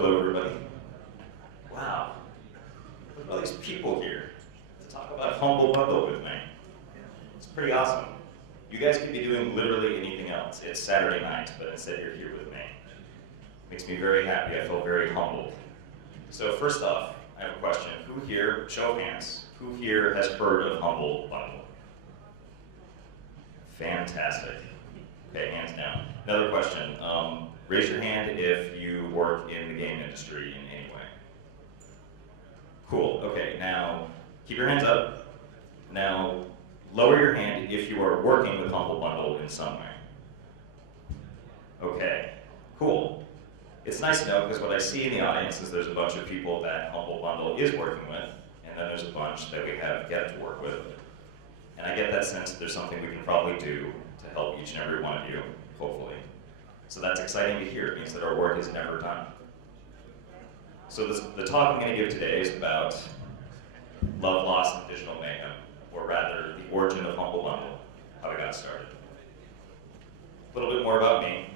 Hello, everybody. Wow, look at all these people here to talk about Humble Bundle with me. It's pretty awesome. You guys could be doing literally anything else. It's Saturday night, but instead you're here with me. Makes me very happy. I feel very humbled. So first off, I have a question. Who here, show of hands, who here has heard of Humble Bundle? Fantastic. Okay, hands down. Another question. Raise your hand if you work in the game industry in any way. Cool. Okay, now keep your hands up. Now lower your hand if you are working with Humble Bundle in some way. Okay, cool. It's nice to know because what I see in the audience is there's a bunch of people that Humble Bundle is working with, and then there's a bunch that we have yet to work with. And I get that sense that there's something we can probably do to help each and every one of you, hopefully. So that's exciting to hear. It means that our work is never done. So the talk I'm going to give today is about love, loss, and digital mayhem, or rather, the origin of Humble Bundle, how it got started. A little bit more about me.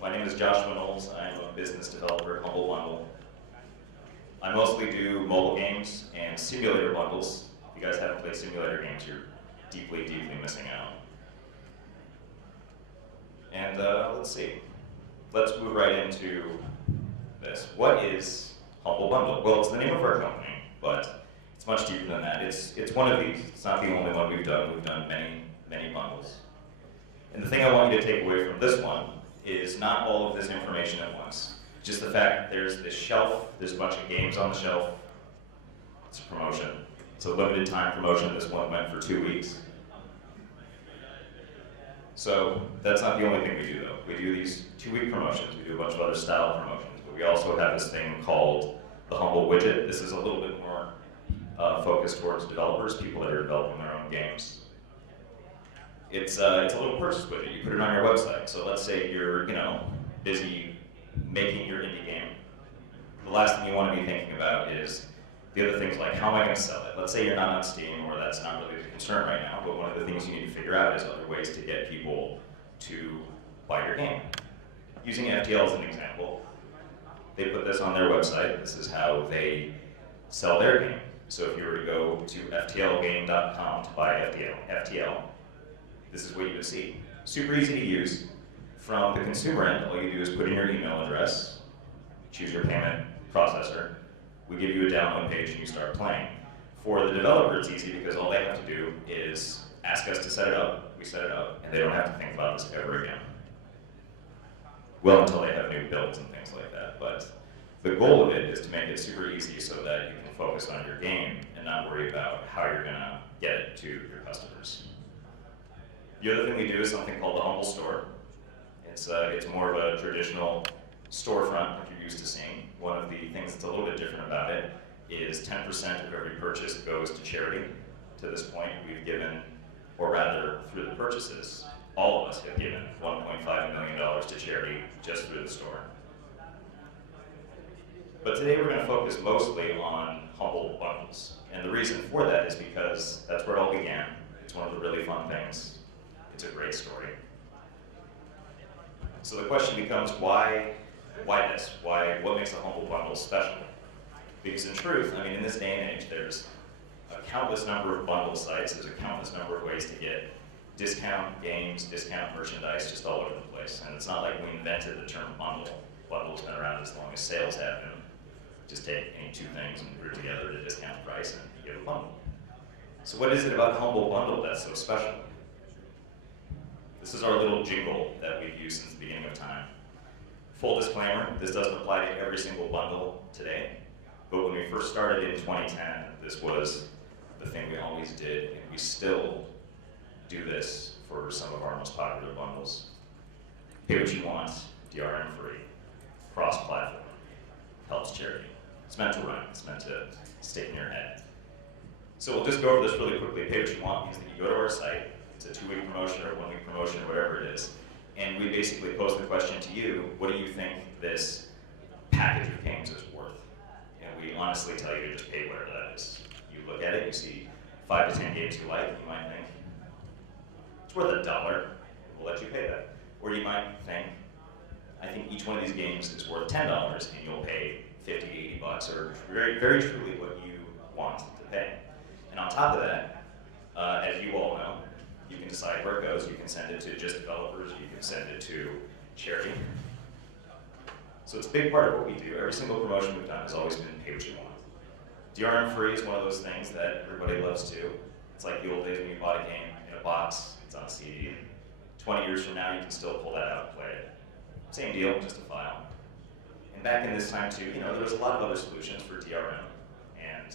My name is Joshua Knoles. I am a business developer at Humble Bundle. I mostly do mobile games and simulator bundles. If you guys haven't played simulator games, you're deeply, deeply missing out. And let's see. Let's move right into this. What is Humble Bundle? Well, it's the name of our company, but it's much deeper than that. It's one of these. It's not the only one we've done. We've done many, many bundles. And the thing I want you to take away from this one is not all of this information at once. Just the fact that there's this shelf, there's a bunch of games on the shelf. It's a promotion. It's a limited time promotion. This one went for 2 weeks. So that's not the only thing we do though. We do these 2-week promotions. We do a bunch of other style promotions, but we also have this thing called the Humble Widget. This is a little bit more focused towards developers, people that are developing their own games. It's a little purchase widget. You put it on your website. So let's say you're busy making your indie game. The last thing you want to be thinking about is the other things like, how am I going to sell it? Let's say you're not on Steam, or that's not really the concern right now, but one of the things you need to figure out is other ways to get people to buy your game. Using FTL as an example, they put this on their website. This is how they sell their game. So if you were to go to ftlgame.com to buy FTL, this is what you would see. Super easy to use. From the consumer end, all you do is put in your email address, choose your payment processor. We give you a download page and you start playing. For the developer, it's easy because all they have to do is ask us to set it up, we set it up, and they don't have to think about this ever again. Well, until they have new builds and things like that. But the goal of it is to make it super easy so that you can focus on your game and not worry about how you're going to get it to your customers. The other thing we do is something called the Humble Store. It's more of a traditional storefront like you're used to seeing. One of the things that's a little bit different about it is 10% of every purchase goes to charity. To this point, we've given, or rather, through the purchases, all of us have given $1.5 million to charity just through the store. But today we're going to focus mostly on Humble Bundles. And the reason for that is because that's where it all began. It's one of the really fun things. It's a great story. So the question becomes, why this? What makes a Humble Bundle special? Because in truth, I mean, in this day and age, there's a countless number of bundle sites, there's a countless number of ways to get discount games, discount merchandise just all over the place. And it's not like we invented the term bundle. Bundle's been around as long as sales have been. Just take any two things and put it together at a discount price and you get a bundle. So what is it about Humble Bundle that's so special? This is our little jingle that we've used since the beginning of time. Full disclaimer, this doesn't apply to every single bundle today, but when we first started in 2010, this was the thing we always did, and we still do this for some of our most popular bundles. Pay what you want, DRM free, cross-platform, helps charity. It's meant to run, it's meant to stick in your head. So we'll just go over this really quickly. Pay what you want means that you go to our site, it's a 2-week promotion or 1-week promotion or whatever it is, and we basically pose the question to you, what do you think this package of games is worth? And we honestly tell you to just pay whatever that is. You look at it, you see 5 to 10 games you like, you might think, it's worth $1, we'll let you pay that. Or you might think, I think each one of these games is worth $10 and you'll pay 50, 80 bucks, or very, very truly what you want to pay. And on top of that, as you all know, you can decide where it goes. You can send it to just developers, you can send it to charity. So it's a big part of what we do. Every single promotion we've done has always been pay what you want. DRM free is one of those things that everybody loves too. It's like the old days when you bought a game in a box, it's on a CD. 20 years from now, you can still pull that out and play it. Same deal, just a file. And back in this time too, there was a lot of other solutions for DRM, and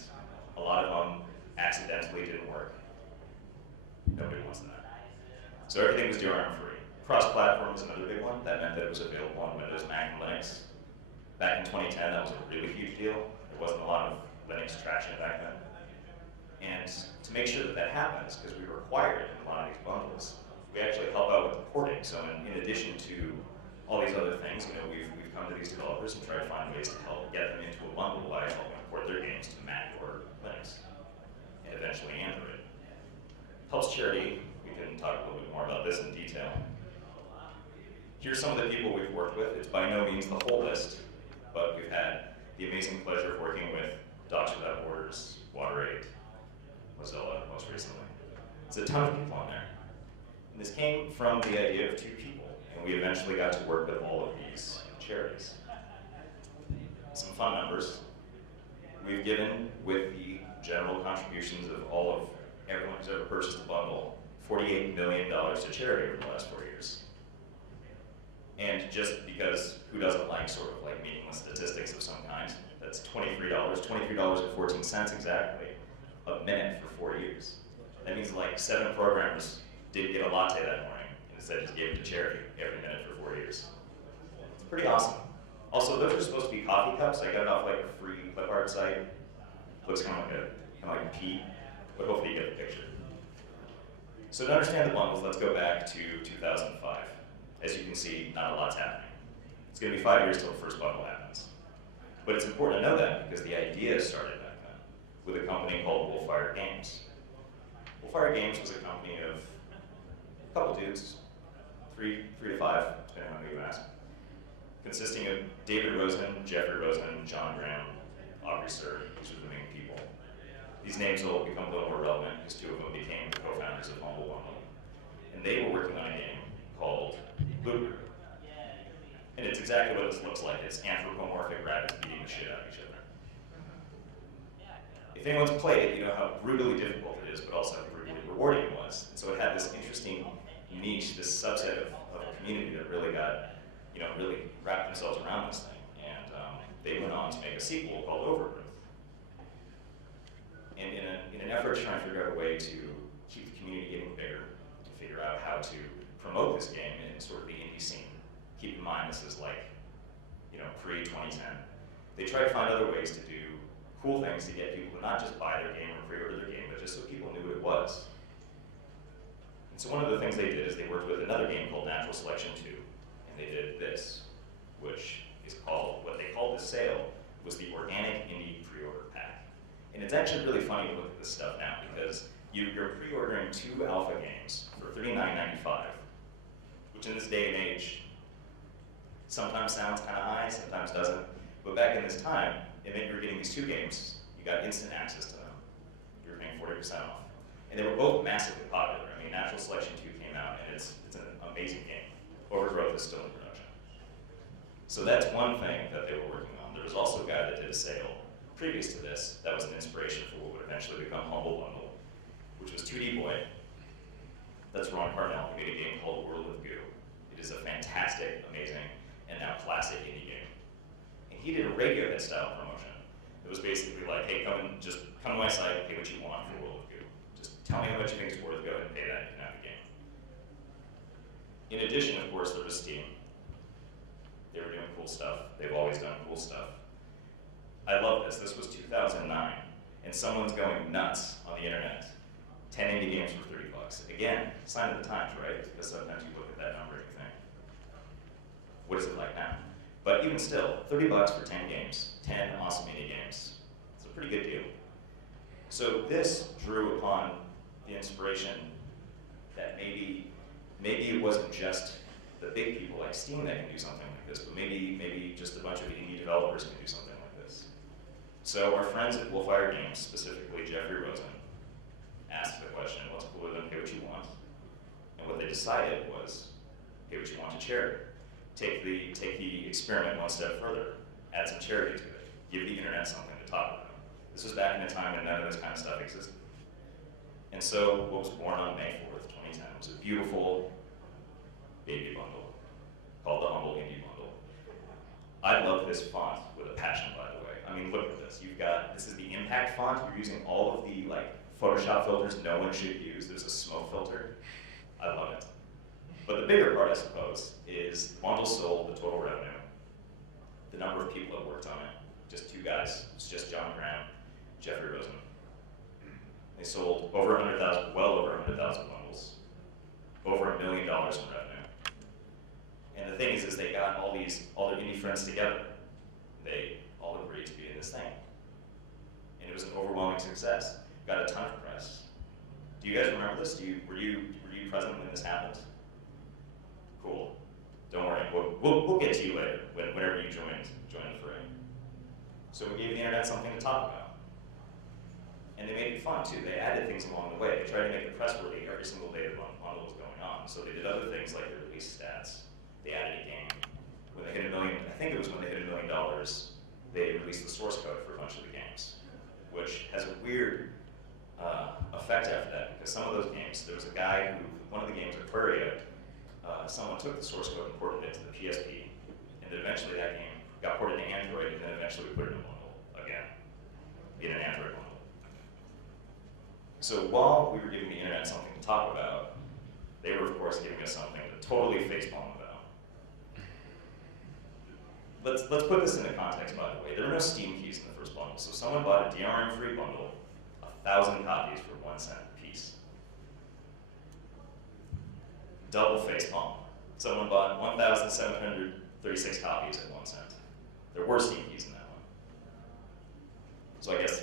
a lot of them accidentally didn't work. Nobody wants that. So everything was DRM free. Cross-platform was another big one. That meant that it was available on Windows, Mac, and Linux. Back in 2010, that was a really huge deal. There wasn't a lot of Linux traction back then. And to make sure that that happens, because we require it in a lot of these bundles, we actually help out with the porting. So in addition to all these other things, we've come to these developers and try to find ways to help get them into a bundle by helping port their games to Mac or Linux, and eventually Android. Helps charity. We can talk a little bit more about this in detail. Here's some of the people we've worked with. It's by no means the whole list, but we've had the amazing pleasure of working with Docs Without Borders, WaterAid, Mozilla most recently. It's a ton of people on there. And this came from the idea of 2 people, and we eventually got to work with all of these charities. Some fun numbers. We've given, with the general contributions of everyone who's ever purchased a bundle, $48 million to charity over the last 4 years. And just because who doesn't like sort of like meaningless statistics of some kind, that's $23.14 exactly a minute for 4 years. That means like 7 programmers didn't get a latte that morning and instead just gave it to charity every minute for 4 years. It's pretty awesome. Also, those are supposed to be coffee cups. I got it off like a free clip art site. Looks kind of like a pea, but hopefully you get the picture. So to understand the bundles, let's go back to 2005. As you can see, not a lot's happening. It's going to be 5 years till the first bundle happens. But it's important to know that because the idea started back then with a company called Wolfire Games. Wolfire Games was a company of a couple dudes, 3 to 5, depending on who you ask, consisting of David Rosen, Jeffrey Rosen, John Graham, Aubrey Sir. These are the main people. These names will become a little more relevant because 2 of them became the co-founders of Humble Bundle. And they were working on a game called Looper. And it's exactly what this looks like. It's anthropomorphic rabbits beating the shit out of each other. If anyone's played it, you know how brutally difficult it is, but also how brutally rewarding it was. And so it had this interesting niche, this subset of a community that really got, really wrapped themselves around this thing. And they went on to make a sequel called Overgrowth. And in an effort to try and figure out a way to keep the community getting bigger, to figure out how to promote this game in sort of the indie scene. Keep in mind this is like, pre-2010. They tried to find other ways to do cool things to get people to not just buy their game or pre-order their game, but just so people knew what it was. And so one of the things they did is they worked with another game called Natural Selection 2, and they did this, which is called, what they called the sale, was the Organic Indie Pre-Order Pack. And it's actually really funny to look at this stuff now, because you're pre-ordering 2 alpha games for $39.95, which in this day and age sometimes sounds kind of high, sometimes doesn't. But back in this time, it meant you were getting these 2 games, you got instant access to them, you were paying 40% off. And they were both massively popular. I mean, Natural Selection 2 came out, and it's an amazing game. Overgrowth is still in production. So that's one thing that they were working on. There was also a guy that did a sale previous to this that was an inspiration for what would eventually become Humble Bundle, which was 2D Boy. That's Ron Parnell. He made a game called World of Goo. It is a fantastic, amazing, and now classic indie game. And he did a Radiohead style promotion. It was basically like, hey, come to my site, pay what you want for World of Goo. Just tell me how much you think it's worth, go ahead and pay that, you can have the game. In addition, of course, there was Steam. They were doing cool stuff. They've always done cool stuff. I love this. This was 2009, and someone's going nuts on the internet. 10 indie games for $30. Again, sign of the times, right? Because sometimes you look at that number and you think, what is it like now? But even still, $30 for 10 games, 10 awesome indie games. It's a pretty good deal. So this drew upon the inspiration that maybe it wasn't just the big people like Steam that can do something like this, but maybe just a bunch of indie developers can do something like this. So our friends at Wolfire Games, specifically Jeffrey Rosen, asked the question, what's cooler than pay what you want? And what they decided was, pay what you want to charity. Take the experiment one step further, add some charity to it, give the internet something to talk about. This was back in a time when none of this kind of stuff existed. And so what was born on May 4th, 2010 was a beautiful baby bundle called the Humble Indie Bundle. I love this font with a passion, by the way. I mean, look at this. This is the impact font. You're using all of the Photoshop filters no one should use. There's a smoke filter. I love it. But the bigger part, I suppose, is the bundle sold, the total revenue, the number of people that worked on it. Just two guys. It's just John Graham, Jeffrey Rosen. They sold over 100,000, well over 100,000 bundles, over $1 million in revenue. And the thing is they got all their indie friends together. They all agreed to be in this thing. And it was an overwhelming success. Got a ton of press. Do you guys remember this? Were you present when this happened? Cool. Don't worry. We'll get to you later whenever you join the fray. So we gave the internet something to talk about. And they made it fun too. They added things along the way. They tried to make it pressworthy every single day the bundle was going on. So they did other things like they released stats. They added a game. When they hit $1 million, I think it was when they hit $1 million, they released the source code for a bunch of the games, which has a weird effect after that, because some of those games, there was a guy who, one of the games, Aquaria, someone took the source code and ported it to the PSP, and then eventually that game got ported to Android, and then eventually we put it in a bundle again, in an Android bundle. So while we were giving the internet something to talk about, they were of course giving us something to totally facepalm about. Let's put this into context, by the way. There were no Steam keys in the first bundle, so someone bought a DRM-free bundle, 1,000 copies for 1 cent a piece. Double facepalm. Someone bought 1,736 copies at 1 cent. There were Steam keys in that one. So I guess,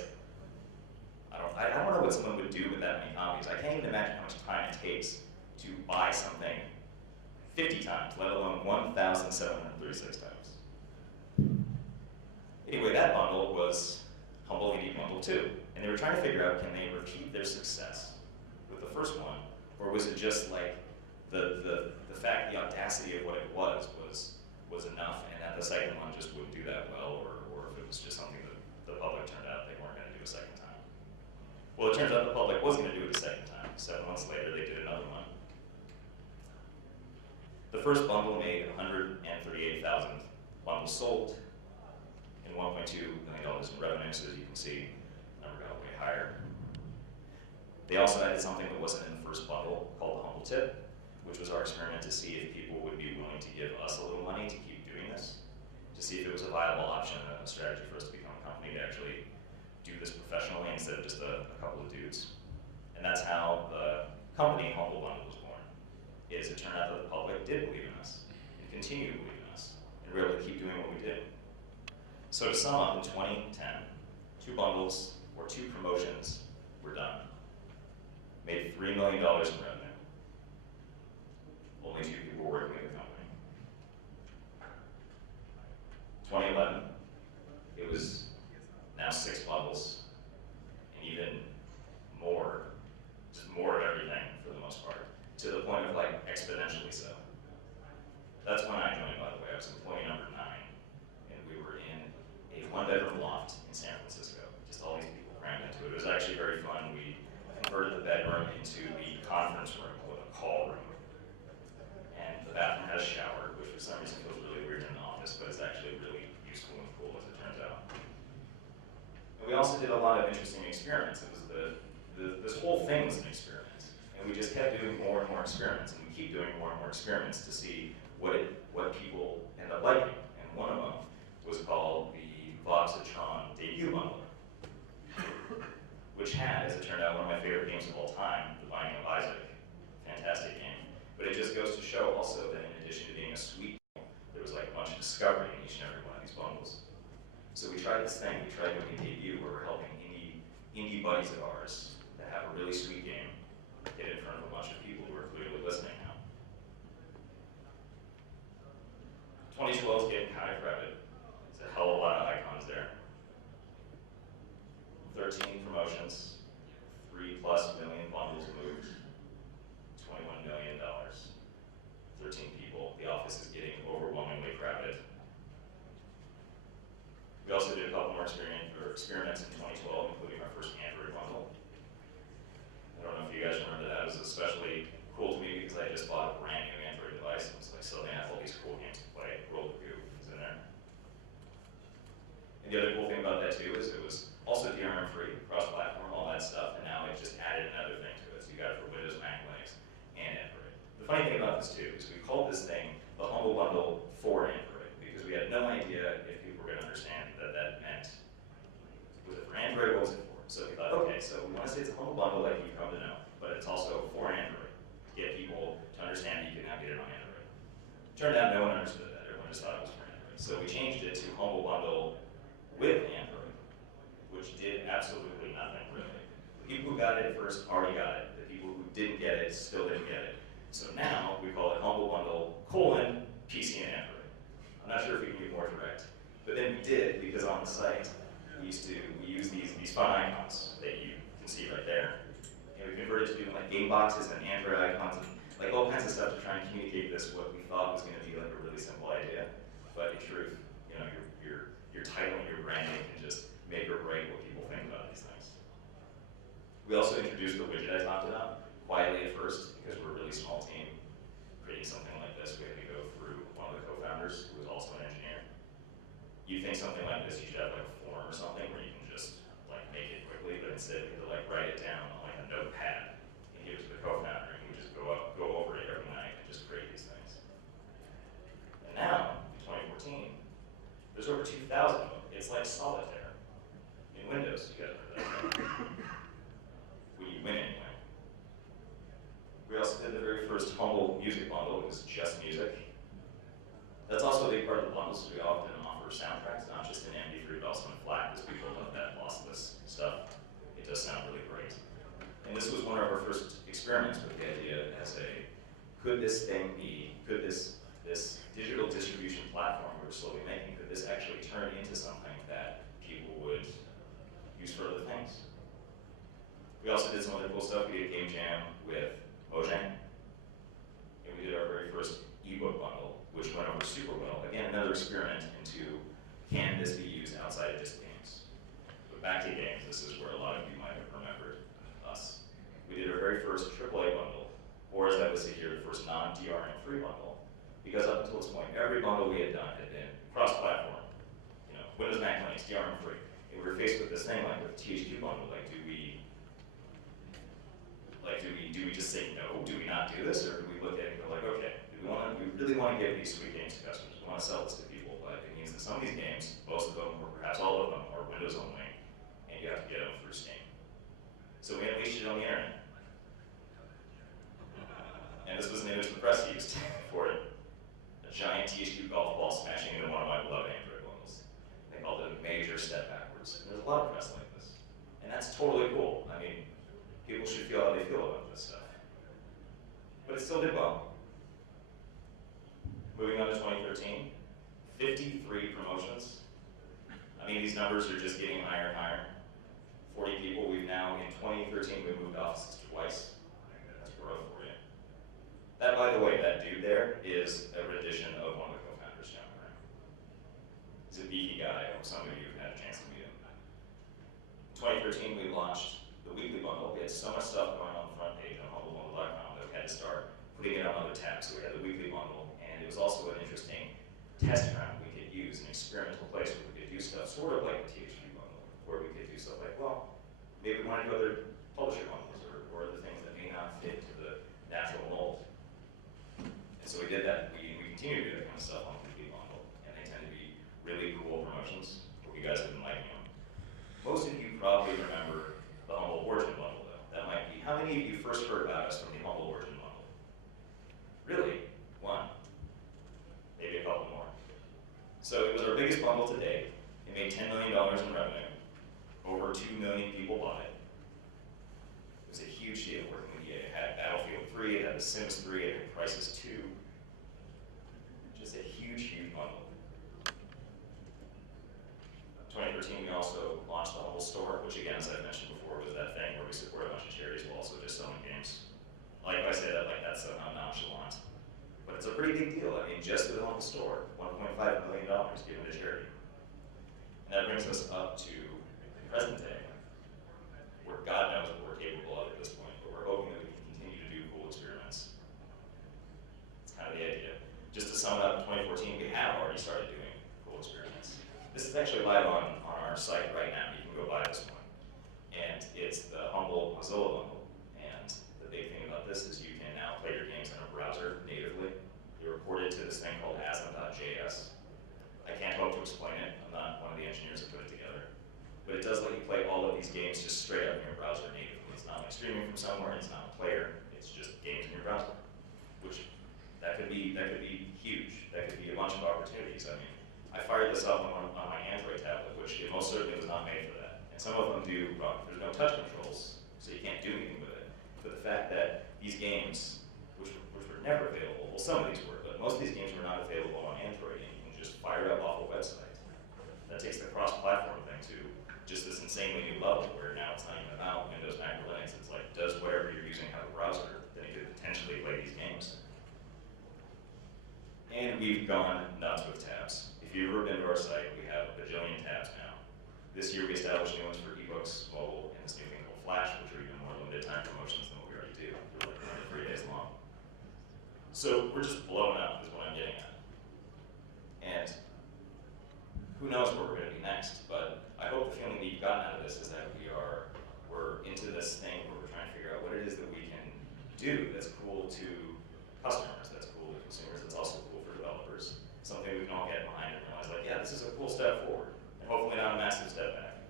I don't know what someone would do with that many copies. I can't even imagine how much time it takes to buy something 50 times, let alone 1,736 times. Anyway, that bundle was Humble Indie Bundle 2. And they were trying to figure out, can they repeat their success with the first one? Or was it just like the fact, the audacity of what it was enough, and that the second one just wouldn't do that well, or if it was just something that the public turned out they weren't going to do a second time. Well, it turns out the public was going to do it a second time. 7 months later, they did another one. The first bundle made 138,000 bundles sold and $1.2 million in revenue, so as you can see, the number got way higher. They also added something that wasn't in the first bundle called the Humble Tip, which was our experiment to see if people would be willing to give us a little money to keep doing this, to see if it was a viable option, a strategy for us to become a company to actually do this professionally instead of just a couple of dudes. And that's how the company Humble Bundle was born. It turned out that the public did believe in us, and continue to believe in us, and we were able to keep doing what we did. So to sum up, in 2010, 2 bundles or 2 promotions were done. Made $3 million in revenue. Only 2 people were working at the company. 2011, it was now 6 bundles, and even more, just more of everything for the most part, to the point of exponentially so. That's when I joined, by the way. I was employee number 9, and we were in a 1-bedroom loft in San Francisco. Just all these people crammed into it. It was actually very fun. We converted the bedroom into the conference room with a call room. And the bathroom had a shower, which for some reason feels really weird in the office, but it's actually really useful and cool as it turns out. And we also did a lot of interesting experiments. It was this whole thing was an experiment. And we just kept doing more and more experiments, and we keep doing more and more experiments to see what people end up liking. And one of them was called the Voxatron Debut Bundle, which had, as it turned out, one of my favorite games of all time, The Binding of Isaac. Fantastic game. But it just goes to show also that in addition to being a sweet game, there was a bunch of discovery in each and every one of these bundles. So we tried this thing. We tried doing a debut where we're helping indie buddies of ours that have a really sweet game get in front of a bunch of people who are clearly listening now. 2012 is getting kind of crowded. There's a hell of a lot of icons there. 13 promotions, 3+ million bundles moved, $21 million, 13 people. The office is getting overwhelmingly crowded. We also did a couple more experiments in 2012, including our first Android bundle. I don't know if you guys remember that. It was especially cool to me because I just bought a brand new Android device. And so I suddenly have all these cool games to play. World of Goo is in there. And the other cool thing about that too is it was also DRM free, cross-platform, all that stuff, and now it just added another thing to it. So you got it for Windows, Mac, Linux, and Android. The funny thing about this too is we called this thing the Humble Bundle for Android because we had no idea if people were going to understand that that meant, was it for Android, what was it for? So we thought, okay, so we want to say it's a Humble Bundle like you've come to know, but it's also for Android, to get people to understand that you can now get it on Android. Turned out no one understood that, everyone just thought it was for Android. So we changed it to Humble Bundle with Android, which did absolutely nothing, really. The people who got it at first already got it. The people who didn't get it still didn't get it. So now we call it Humble Bundle : PC and Android. I'm not sure if we can be more direct, but then we did because on the site we use these fun icons that you can see right there. And we converted to doing like game boxes and Android icons and like all kinds of stuff to try and communicate this what we thought was going to be like a really simple idea, but in truth, you know, your title and your branding can just make or break what people think about these things. We also introduced the widget I talked about, quietly at first, because we're a really small team. Creating something like this, we had to go through one of the co-founders, who was also an engineer. You'd think something like this, you should have like a form or something where you can just like make it quickly, but instead we had to like write it down on like a notepad and give it to the co-founder, and he would just go over it every night and just create these things. And now, in 2014, there's over 2,000 of them. It's like solitaire. In Windows, you guys heard that. When you win anyway. We also did the very first Humble Music Bundle. It was just music. That's also a big part of the bundles. We often offer soundtracks, not just in MP3, but also in FLAC, because people love that lossless stuff. It does sound really great. And this was one of our first experiments with the idea as could this digital distribution platform we're slowly making, could this actually turn into something that people would use for other things? We also did some other cool stuff. We did Game Jam with Mojang. And we did our very first ebook bundle, which went over super well. Again, another experiment into can this be used outside of just games? But back to games, this is where a lot of you might have remembered us. We did our very first AAA bundle, or as I would say here, the first non-DRM free bundle. Because up until this point, every bundle we had done had been cross-platform. You know, Windows, Mac, Linux, DRM free. And we were faced with this thing like with the THQ bundle, like do we just say no? Do we not do this? Or do we look at it and go like, okay, we really want to give these sweet games to customers. We want to sell this to people, but it means that some of these games, most of them, or perhaps all of them, are Windows only, and you have to get them through Steam. So we unleashed it on the internet. And this was an image the press used for it. A giant THQ golf ball smashing into one of my beloved Android bundles. They called it a major step backwards. And there's a lot of press like this. And that's totally cool. I mean, people should feel how they feel about this stuff. But it still did well. Moving on to 2013, 53 promotions. I mean, these numbers are just getting higher and higher. 40 people. We've now, in 2013, we moved offices twice. That's growth for you. That, by the way, that dude there is a rendition of one of the co-founders, John Brown. He's a beefy guy. I hope some of you have had a chance to meet him. In 2013, we launched the weekly bundle. We had so much stuff going on the front page on humblebundle.com that we had to start putting it on other tabs. So we had the weekly bundle, and it was also an interesting test ground we could use, an experimental place where we could do stuff sort of like the THQ bundle, where we could do stuff like, well, maybe we want to do other publisher bundles or other things that may not fit to the natural mold. And so we did that. We continue to do that kind of stuff on the weekly bundle, and they tend to be really cool promotions. Hope you guys have been liking them. Most of you probably remember the Humble Origin bundle, though. That might be, how many of you first heard about us from the Humble Origin bundle? Really? One. Maybe a couple more. So it was our biggest bundle to date. It made $10 million in revenue. Over 2 million people bought it. It was a huge deal working with EA. It had Battlefield 3, it had The Sims 3, it had Crisis 2. Just a huge, huge bundle. 2013, we also launched the Humble Store, which again, as I mentioned before, was that thing where we support a bunch of charities while also just selling games. Like I say that like that's somehow nonchalant. But it's a pretty big deal. I mean, just with the Humble Store, $1.5 million given to charity. And that brings us up to present day, where God knows what we're capable of at this point, but we're hoping that we can continue to do cool experiments. It's kind of the idea. Just to sum it up, in 2014, we have already started doing cool experiments. This is actually live on our site right now. You can go buy this one. And it's the Humble Mozilla bundle. And the big thing about this is you can now play your games in a browser natively. You're reported to this thing called asm.js. I can't hope to explain it. I'm not one of the engineers that put it together. But it does let you play all of these games just straight up in your browser natively. It's not like streaming from somewhere, it's not a player, it's just games in your browser. Which, that could be huge. That could be a bunch of opportunities. I mean, I fired this up on my Android tablet, which it most certainly was not made for that. And some of them do run. There's no touch controls, so you can't do anything with it. But the fact that these games, which were never available, well, some of these were, but most of these games were not available on Android, and you can just fire it up off a website. That takes the cross-platform thing to just this insanely new level, where now it's not even about Windows, Mac, or Linux. It's like, does whatever you're using have a browser that you could potentially play these games? And we've gone nuts with tabs. If you've ever been to our site, we have a bajillion tabs now. This year we established new ones for eBooks, mobile, and this new thing called Flash, which are even more limited time promotions than what we already do. They're like 3 days long. So we're just blowing up is what I'm getting at. And who knows where we're going to be next, but I hope the feeling that you've gotten out of this is that we're into this thing where we're trying to figure out what it is that we can do that's cool to customers, that's cool to consumers, that's also cool for developers. Something we can all get behind and realize, like, yeah, this is a cool step forward, and hopefully not a massive step back.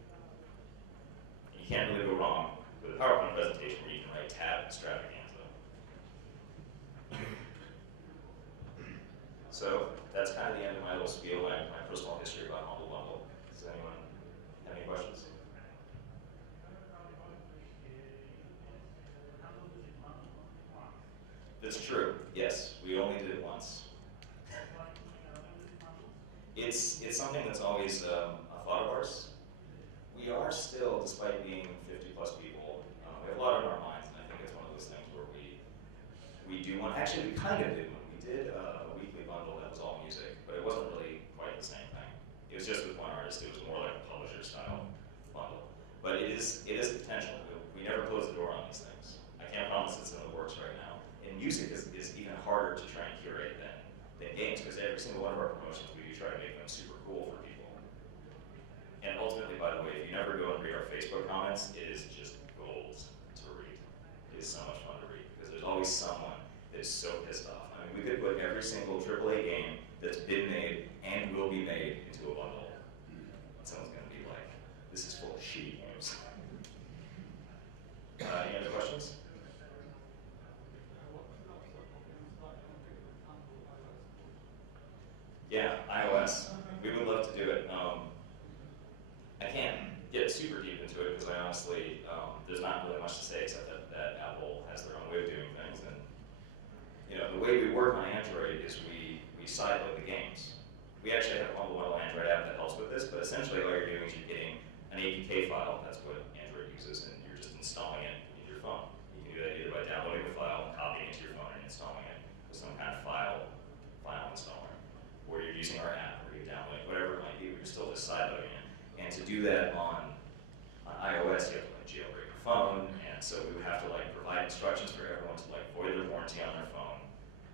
And you can't really go wrong with a PowerPoint presentation where you can write tab extravaganza. So that's kind of the end of my little spiel, my personal history about Humble Bundle. Does anyone have any questions? That's true. Yes, we only did it once. It's something that's always a thought of ours. We are still, despite being 50 plus people, we have a lot on our minds, and I think it's one of those things where we do one. Actually, we kind of did one. We did a weekly bundle that was all music, but it wasn't really quite the same thing. It was just with one artist. It was more like a publisher style bundle. But it is the potential. We never close the door on these things. I can't promise it's in the works right now. And music is even harder to try and curate than games, because every single one of our promotions, we do try to make them super cool for people. And ultimately, by the way, if you never go and read our Facebook comments, it is just gold to read. It is so much fun to read, because there's always someone that is so pissed off. I mean, we could put every single AAA game that's been made and will be made into a bundle. And someone's going to be like, this is full of shitty games. Any other questions? Yeah, iOS. We would love to do it. I can't get super deep into it because I honestly, there's not really much to say except that Apple has their own way of doing things. And you know, the way we work on Android is we sideload the games. We actually have a Humble Bundle Android app that helps with this, but essentially all you're doing is you're getting an APK file, that's what Android uses, and you're just installing it in your phone. You can do that either by downloading the file, copying it to your phone, and installing it with some kind of file installer, or you're using our app, or you're downloading, whatever it might be, but you're still just sideloading it. And to do that on iOS, you have to like jailbreak your phone, and so we would have to like provide instructions for everyone to like void their warranty on their phone,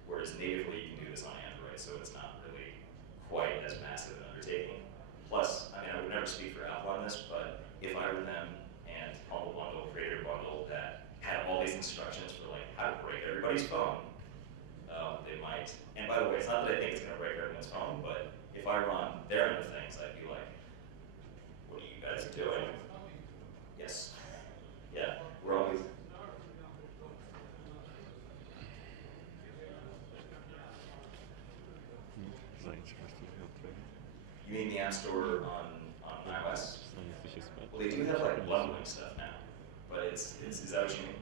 whereas natively you can do this on Android, so it's not really quite as massive an undertaking. Plus, I mean, I would never speak for Apple on this, but if I were them and Humble Bundle created a bundle that had all these instructions for like how to break everybody's phone, they might. And by the way, it's not that I think it's going to break everyone's phone, but if I run their end of things, I'd be like, what are you guys doing? Yes. Yeah, we're always. You mean the App Store on iOS? Well, they do have like bundling stuff now, but is that what you mean?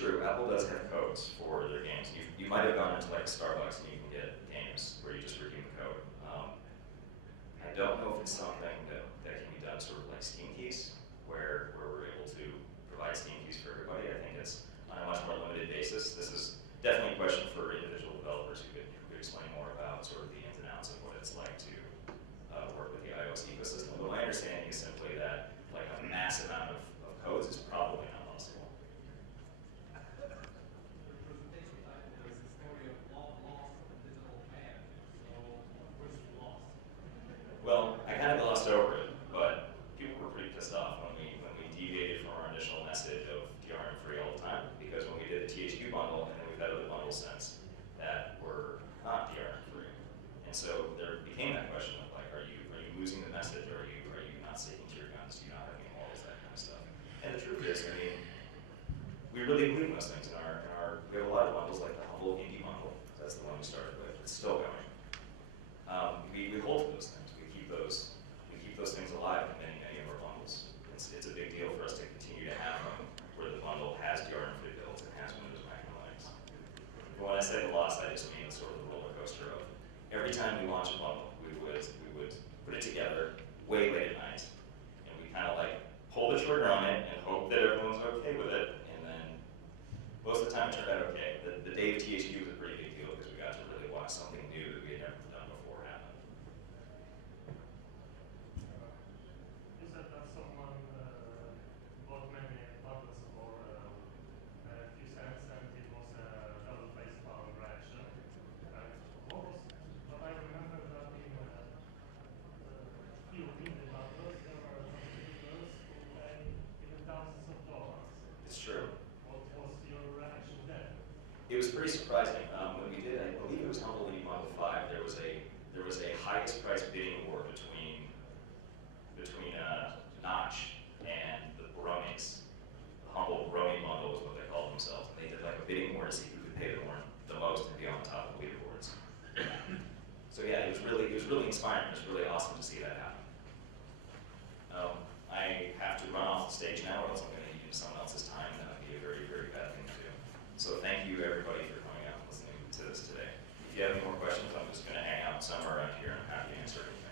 true. Apple does have codes for their games. You might have gone into like Starbucks and you can get games where you just redeem the code. I don't know if it's something that can be done sort of like Steam keys, where we're able to provide Steam keys for everybody. I think it's on a much more limited basis. This is definitely a question for individual developers who could explain more about sort of the ins and outs of what it's like to work with the iOS ecosystem. But my understanding is simply that like a mass amount of codes is probably not possible. Well, I kind of glossed over it, but people were pretty pissed off when we deviated from our initial message of DRM free all the time, because when we did the THQ bundle, and then we've had other bundles since that were not DRM free. And so there became that question of like, are you losing the message, or are you not sticking to your guns? Do you not have any morals, that kind of stuff? And the truth is, I mean, we really believe in those things in our we have a lot of bundles like the humble indie bundle. That's the one we started with. It's still going. We hold to those things. We keep those things alive in many of our bundles. It's a big deal for us to continue to have them where the bundle has DRM free builds and has Windows, Mac, and Linux. But when I say the loss, I just mean sort of the roller coaster of every time we launch a bundle, we would put it together way late at night, and we kind of like pull the trigger on it and hope that everyone's okay with it. And then most of the time it turned out okay. The day of THQ was a pretty big deal because we got to really watch something new that we had never done before happen. You said that someone bought many bundles for a few cents, and it was a double face power reaction. But I remember that in few indie bundles, there were individuals who paid even thousands of dollars. It's true. What was your reaction then? It was pretty surprising. When we did, I believe it was Humble Indie Bundle 5, there was a highest price bidding war between Notch and the Bronies. The Humble Brony Bundle is what they called themselves. And they did like a bidding war to see who could pay the most and be on top of the leaderboards. So yeah, it was really inspiring. It was really awesome to see that happen. I have to run off the stage now, or else I'm going to use someone else's time. That would be a very, very bad thing to do. So thank you everybody for coming out and listening to this today. If you have any more questions, I'm just going to hang out somewhere around here and I'm happy to answer anything.